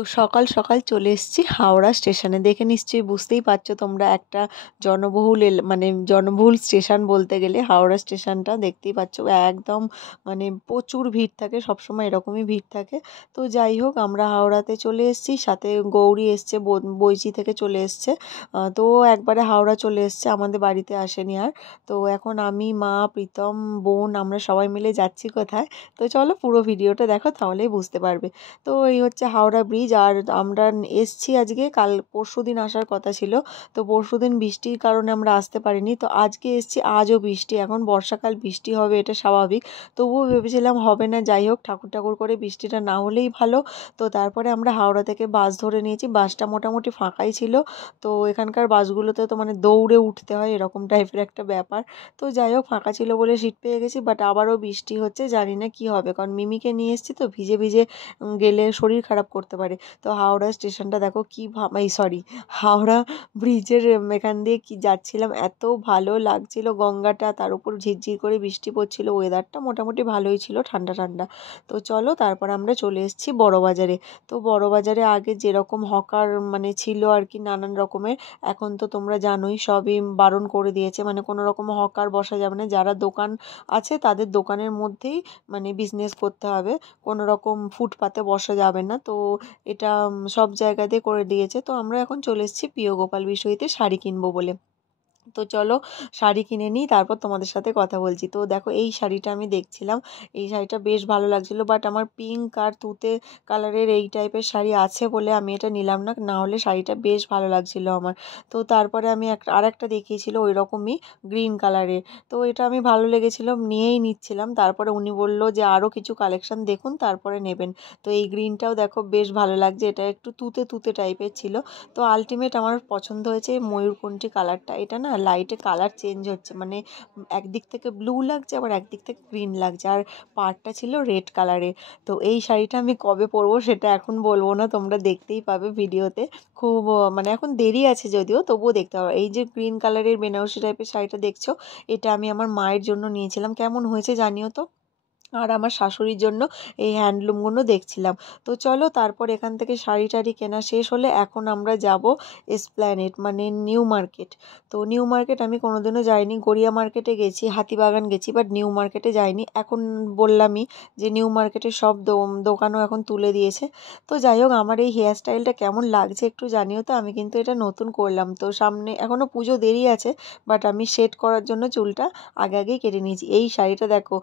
তো সকাল সকাল চলে এসেছি হাওড়া স্টেশনে। দেখে নিশ্চয়ই বুঝতেই পারছো তোমরা, একটা জনবহুল স্টেশন বলতে গেলে হাওড়া স্টেশনটা দেখতেই পাচ্ছ। একদম প্রচুর ভিড় থাকে, সবসময় এরকমই ভিড় থাকে। তো যাই হোক, আমরা হাওড়াতে চলে এসেছি, সাথে গৌরী এসছে, বৈচি থেকে চলে এসছে। তো একবারে হাওড়া চলে এসছে, আমাদের বাড়িতে আসেনি আর। তো এখন আমি, মা, প্রীতম, বোন, আমরা সবাই মিলে যাচ্ছি কোথায়। তো চলো পুরো ভিডিওটা দেখো, তাহলেই বুঝতে পারবে। তো এই হচ্ছে হাওড়া ব্রিজ। আর আমরা এসছি আজকে, কাল পরশুদিন আসার কথা ছিল। তো পরশুদিন বৃষ্টির কারণে আমরা আসতে পারিনি। তো আজকে এসছি, আজও বৃষ্টি। এখন বর্ষাকাল, বৃষ্টি হবে, এটা স্বাভাবিক। তবুও ভেবেছিলাম হবে না, যাই হোক ঠাকুর ঠাকুর করে বৃষ্টিটা না হলেই ভালো। তো তারপরে আমরা হাওড়া থেকে বাস ধরে নিয়েছি। বাসটা মোটামুটি ফাঁকাই ছিল। তো এখানকার বাসগুলোতে তো দৌড়ে উঠতে হয়, এরকম টাইপের একটা ব্যাপার। তো যাই হোক, ফাঁকা ছিল বলে সিট পেয়ে গেছি। বাট আবারও বৃষ্টি হচ্ছে, জানি না কি হবে, কারণ মিমিকে নিয়ে এসেছি তো, ভিজে ভিজে গেলে শরীর খারাপ করতে পারে। তো হাওড়া স্টেশনটা দেখো, কি হাওড়া ব্রিজের এখান দিয়ে কি যাচ্ছিলাম, এত ভালো লাগছিল গঙ্গাটা, তার উপর ঝিরঝির করে বৃষ্টি পড়ছিল, ওয়েদারটা মোটামুটি ভালোই ছিল, ঠান্ডা ঠান্ডা। তো চলো, তারপর আমরা চলে এসেছি বড়বাজারে। তো বড়বাজারে আগে যেরকম হকার ছিল আর কি, নানান রকমের, এখন তো তোমরা জানোই সবই বারণ করে দিয়েছে, কোনো রকম হকার বসা যাবে না। যারা দোকান আছে তাদের দোকানের মধ্যেই বিজনেস করতে হবে, কোনো রকম ফুটপাতে বসা যাবে না। তো এটা সব জায়গাতে করে দিয়েছে। তো আমরা এখন চলে এসেছি প্রিয় গোপাল বিষয়তে শাড়ি কিনবো বলে। তো চলো শাড়ি কিনে নিই, তারপর তোমাদের সাথে কথা বলছি। তো দেখো, এই শাড়িটা আমি দেখছিলাম, এই শাড়িটা বেশ ভালো লাগছিলো। বাট আমার পিঙ্ক আর তুতে কালারের এই টাইপের শাড়ি আছে বলে আমি এটা নিলাম না, না হলে শাড়িটা বেশ ভালো লাগছিলো আমার। তো তারপরে আমি আর একটা দেখিয়েছিল ওই রকমই গ্রিন কালারের। তো এটা আমি ভালো লেগেছিলো, নিয়েই নিচ্ছিলাম। তারপরে উনি বললো যে আরও কিছু কালেকশন দেখুন, তারপরে নেবেন। তো এই গ্রিনটাও দেখো বেশ ভালো লাগছে, এটা একটু তুতে তুতে টাইপের ছিল। তো আলটিমেট আমার পছন্দ হয়েছে ময়ূরকণ্ঠী কালারটা। এটা না লাইটে কালার চেঞ্জ হচ্ছে, একদিক থেকে ব্লু লাগছে, আবার একদিক থেকে গ্রিন লাগছে, আর পাড়টা ছিল রেড কালারের। তো এই শাড়িটা আমি কবে পরবো সেটা এখন বলবো না, তোমরা দেখতেই পাবে ভিডিওতে। খুব এখন দেরি আছে যদিও, তবুও দেখতে পাবো। এই যে গ্রিন কালারের বেনারসি টাইপের শাড়িটা দেখছো, এটা আমি আমার মায়ের জন্য নিয়েছিলাম, কেমন হয়েছে জানিও তো। আর আমার শাশুড়ির জন্য এই হ্যান্ডলুমগুলো দেখছিলাম। তো চলো, তারপর এখান থেকে শাড়ি টাড়ি কেনা শেষ হলে এখন আমরা যাব এসপ্ল্যানেড, নিউ মার্কেট। তো নিউ মার্কেট আমি কোনোদিনও যাইনি, গড়িয়া মার্কেটে গেছি, হাতিবাগান গেছি, বাট নিউ মার্কেটে যাইনি। এখন বললামই যে নিউ মার্কেটের সব দোকানও এখন তুলে দিয়েছে। তো যাই হোক, আমার এই হেয়ার স্টাইলটা কেমন লাগছে একটু জানিও তো। আমি কিন্তু এটা নতুন করলাম, তো সামনে এখনও পুজো দেরি আছে, বাট আমি সেট করার জন্য চুলটা আগে আগেই কেটে নিয়েছি। এই শাড়িটা দেখো,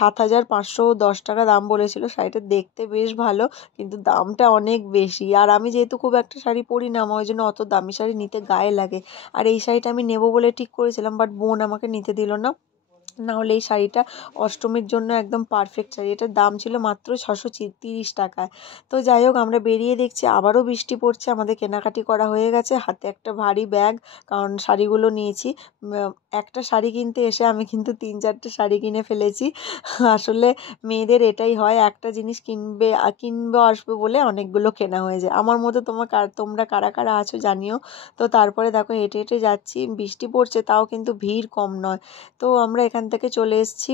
7,510 টাকা দাম বলেছিল। শাড়িটা দেখতে বেশ ভালো, কিন্তু দামটা অনেক বেশি। আর আমি যেহেতু খুব একটা শাড়ি পরি না, আমার ওই জন্য অত দামি শাড়ি নিতে গায়ে লাগে। আর এই শাড়িটা আমি নেবো বলে ঠিক করেছিলাম, বাট বোন আমাকে নিতে দিল না। না হলে এই শাড়িটা অষ্টমীর জন্য একদম পারফেক্ট শাড়ি। এটার দাম ছিল মাত্র 630 টাকায়। তো যাই হোক, আমরা বেরিয়ে দেখছি আবারও বৃষ্টি পড়ছে। আমাদের কেনাকাটি করা হয়ে গেছে, হাতে একটা ভারী ব্যাগ, কারণ শাড়িগুলো নিয়েছি। একটা শাড়ি কিনতে এসে আমি কিন্তু 3-4টে শাড়ি কিনে ফেলেছি। আসলে মেয়েদের এটাই হয়, একটা জিনিস কিনবে আসবে বলে অনেকগুলো কেনা হয়ে যায়। আমার মতো তোমরা কারা কারা আছো জানিও। তো তারপরে দেখো, হেঁটে হেঁটে যাচ্ছি, বৃষ্টি পড়ছে, তাও কিন্তু ভিড় কম নয়। তো আমরা এখান থেকে চলে এসেছি,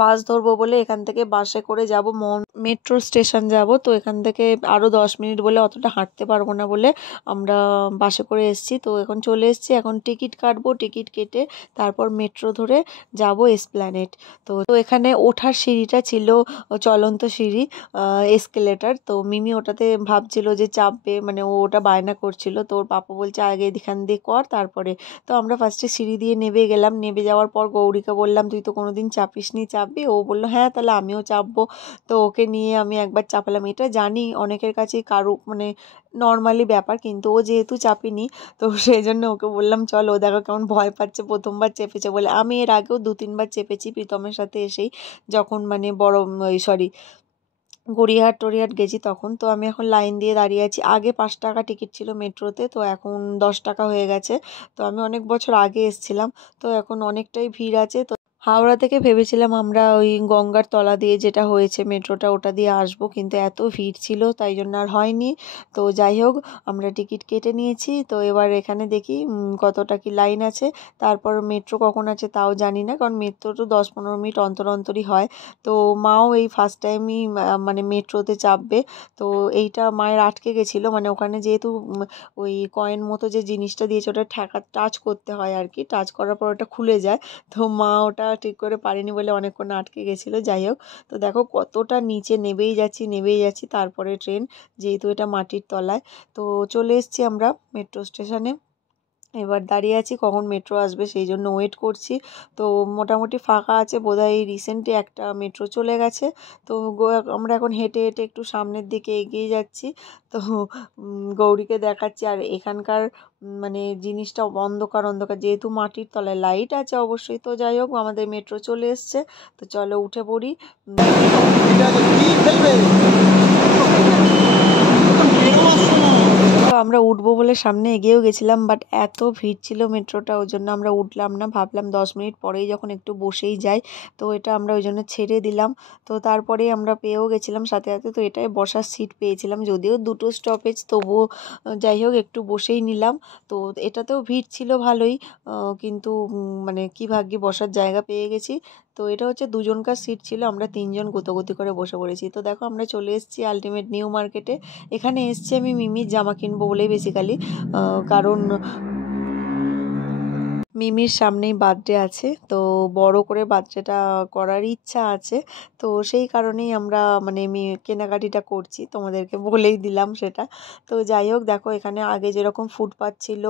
বাস ধরবো বলে এখান থেকে বাসে করে যাব মেট্রো স্টেশন যাব। তো এখান থেকে আরও 10 মিনিট বলে, অতটা হাঁটতে পারবো না বলে আমরা বাসে করে এসেছি। তো এখন চলে এসেছি, এখন টিকিট কাটবো, টিকিট কেটে তারপর মেট্রো ধরে যাব এসপ্ল্যানেড। তো এখানে ওঠার সিঁড়িটা ছিল চলন্ত সিঁড়ি, এসকেলেটার। তো মিমি ওটাতে ভাবছিল যে চাপবে, ও ওটা বায়না করছিল। তো ওর পাপা বলছে আগে এখান দিয়ে কর, তারপরে। তো আমরা ফার্স্টে সিঁড়ি দিয়ে নেমে গেলাম, নেমে যাওয়ার পর গৌরীকে বললাম তুই তো কোনোদিন চাপিসনি, চাপবি? ও বললো হ্যাঁ, তাহলে আমিও চাপবো। তো ওকে নিয়ে আমি একবার চাপালাম। এটা জানি অনেকের কাছে নর্মালি ব্যাপার, কিন্তু ও যেহেতু চাপিনি, তো সেই জন্য ওকে বললাম চল, ও দেখো কেমন ভয় পাচ্ছে, প্রথমবার চেপেছে বলে। আমি এর আগেও 2-3বার চেপেছি প্রীতমের সাথে এসেই, যখন বড় সরি গড়িয়াহাট টড়িয়াহাট গেছি তখন। তো আমি এখন লাইন দিয়ে দাঁড়িয়ে আছি। আগে 5 টাকা টিকিট ছিল মেট্রোতে, তো এখন 10 টাকা হয়ে গেছে। তো আমি অনেক বছর আগে এসেছিলাম, তো এখন অনেকটাই ভিড় আছে। তো হাওড়া থেকে ভেবেছিলাম আমরা ওই গঙ্গার তলা দিয়ে যেটা হয়েছে মেট্রোটা ওটা দিয়ে আসবো, কিন্তু এত ভিড় ছিল তাই জন্য আর হয়নি। তো যাই হোক, আমরা টিকিট কেটে নিয়েছি। তো এবার এখানে দেখি কতটা কি লাইন আছে, তারপর মেট্রো কখন আছে তাও জানি না, কারণ মেট্রো তো 10-15 মিনিট অন্তর অন্তরই হয়। তো মাও এই ফার্স্ট টাইমই মানে মেট্রোতে চাপবে। তো এইটা মায়ের আটকে গেছিলো, মানে ওখানে যেহেতু ওই কয়েন মতো যে জিনিসটা দিয়েছে ওটা টাচ করতে হয় আর কি, টাচ করার পর ওটা খুলে যায়। তো মা ওটা ঠিক করে পারেনি বলে অনেকক্ষণ আটকে গেছিলো। যাই হোক, তো দেখো কতটা নিচে নেবেই যাচ্ছি তারপরে ট্রেন, যেহেতু এটা মাটির তলায়। তো চলে এসেছি আমরা মেট্রো স্টেশনে। এবার দাঁড়িয়ে আছি কখন মেট্রো আসবে সেই জন্য ওয়েট করছি। তো মোটামুটি ফাঁকা আছে, বোধহয় এই রিসেন্টলি একটা মেট্রো চলে গেছে। তো আমরা এখন হেঁটে হেঁটে একটু সামনের দিকে এগিয়ে যাচ্ছি। তো গৌরীকে দেখাচ্ছি, আর এখানকার মানে জিনিসটা অন্ধকার অন্ধকার, যেহেতু মাটির তলায় লাইট আছে অবশ্যই। তো যাই হোক, আমাদের মেট্রো চলে এসছে, তো চলো উঠে পড়ি। তো আমরা উঠবো বলে সামনে এগিয়েও গেছিলাম, বাট এত ভিড় ছিল মেট্রোটা, ওই জন্য আমরা উঠলাম না। ভাবলাম 10 মিনিট পরেই যখন একটু বসেই যাই, তো এটা আমরা ওই জন্য ছেড়ে দিলাম। তো তারপরেই আমরা পেয়েও গেছিলাম সাথে সাথে, তো এটাই বসার সিট পেয়েছিলাম, যদিও দুটো স্টপেজ, তবুও যাই হোক একটু বসেই নিলাম। তো এটাতেও ভিড় ছিল ভালোই, কিন্তু মানে কি ভাগ্যে বসার জায়গা পেয়ে গেছি। তো এটা হচ্ছে দুজনকার সিট ছিল, আমরা তিনজন গুতোগুতি করে বসে পড়েছি। তো দেখো আমরা চলে এসেছি আলটিমেট নিউ মার্কেটে। এখানে এসছি আমি মিমির জামা কিনবো বলেই বেসিক্যালি, কারণ মিমির সামনেই বার্থডে আছে, তো বড় করে বার্থডেটা করার ইচ্ছা আছে। তো সেই কারণেই আমরা মানে কেনাকাটিটা করছি, তোমাদেরকে বলেই দিলাম সেটা। তো যাই হোক, দেখো এখানে আগে যেরকম ফুটপাত ছিল,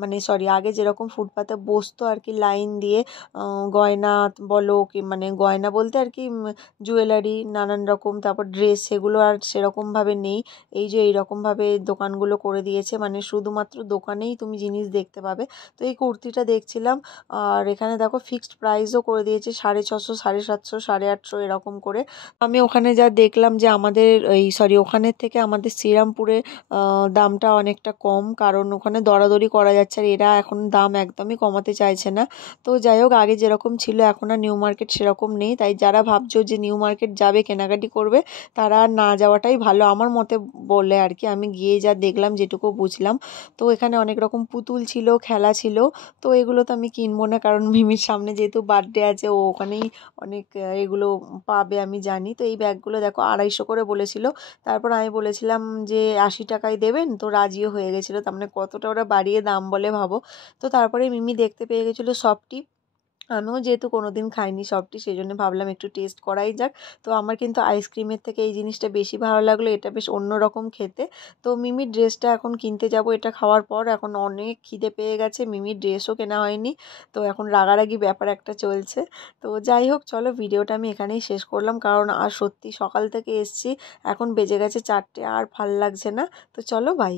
মানে সরি, আগে যেরকম ফুটপাতে বসতো আর কি লাইন দিয়ে, গয়না বলো কি, মানে গয়না বলতে আর কি জুয়েলারি নানান রকম, তারপর ড্রেস, সেগুলো আর সেরকমভাবে নেই। এই যে এইরকমভাবে দোকানগুলো করে দিয়েছে, মানে শুধুমাত্র দোকানেই তুমি জিনিস দেখতে পাবে। তো এই কুর্তিটা দেখছিলাম, আর এখানে দেখো ফিক্সড প্রাইসও করে দিয়েছে 650, 750, 850 এরকম করে। আমি ওখানে যা দেখলাম যে আমাদের ওখানের থেকে আমাদের শ্রীরামপুরে দামটা অনেকটা কম, কারণ ওখানে দরাদরি করা যাচ্ছে, আর এরা এখন দাম একদমই কমাতে চাইছে না। তো যাই হোক, আগে যেরকম ছিল এখন আর নিউ মার্কেট সেরকম নেই, তাই যারা ভাবছো যে নিউ মার্কেট যাবে কেনাকাটি করবে, তারা না যাওয়াটাই ভালো আমার মতে বলে আর কি। আমি গিয়ে যা দেখলাম, যেটুকু বুঝলাম, তো এখানে অনেক রকম পুতুল ছিল, খেলা ছিল। তো এগুলো তো আমি কিনবো না, কারণ মিমির সামনে যেহেতু বার্থডে আছে, ও ওখানেই অনেক এগুলো পাবে আমি জানি। তো এই ব্যাগগুলো দেখো 250 করে বলেছিল, তারপর আমি বলেছিলাম যে 80 টাকায় দেবেন, তো রাজিও হয়ে গেছিলো। তার মানে কতটা ওরা বাড়িয়ে দাম বলে ভাবো। তো তারপরে মিমি দেখতে পেয়ে গেছিলো সফটি। আমিও যেহেতু কোনোদিন খাইনি সফটি, সেই জন্য ভাবলাম একটু টেস্ট করাই যাক। তো আমার কিন্তু আইসক্রিমের থেকে এই জিনিসটা বেশি ভালো লাগলো, এটা বেশ অন্যরকম খেতে। তো মিমির ড্রেসটা এখন কিনতে যাব, এটা খাওয়ার পর এখন অনেক খিদে পেয়ে গেছে, মিমির ড্রেসও কেনা হয়নি। তো এখন রাগারাগি ব্যাপার একটা চলছে। তো যাই হোক, চলো ভিডিওটা আমি এখানেই শেষ করলাম, কারণ আর সত্যি সকাল থেকে এসছি, এখন বেজে গেছে 4টে, আর ভাল লাগছে না। তো চলো, বাই।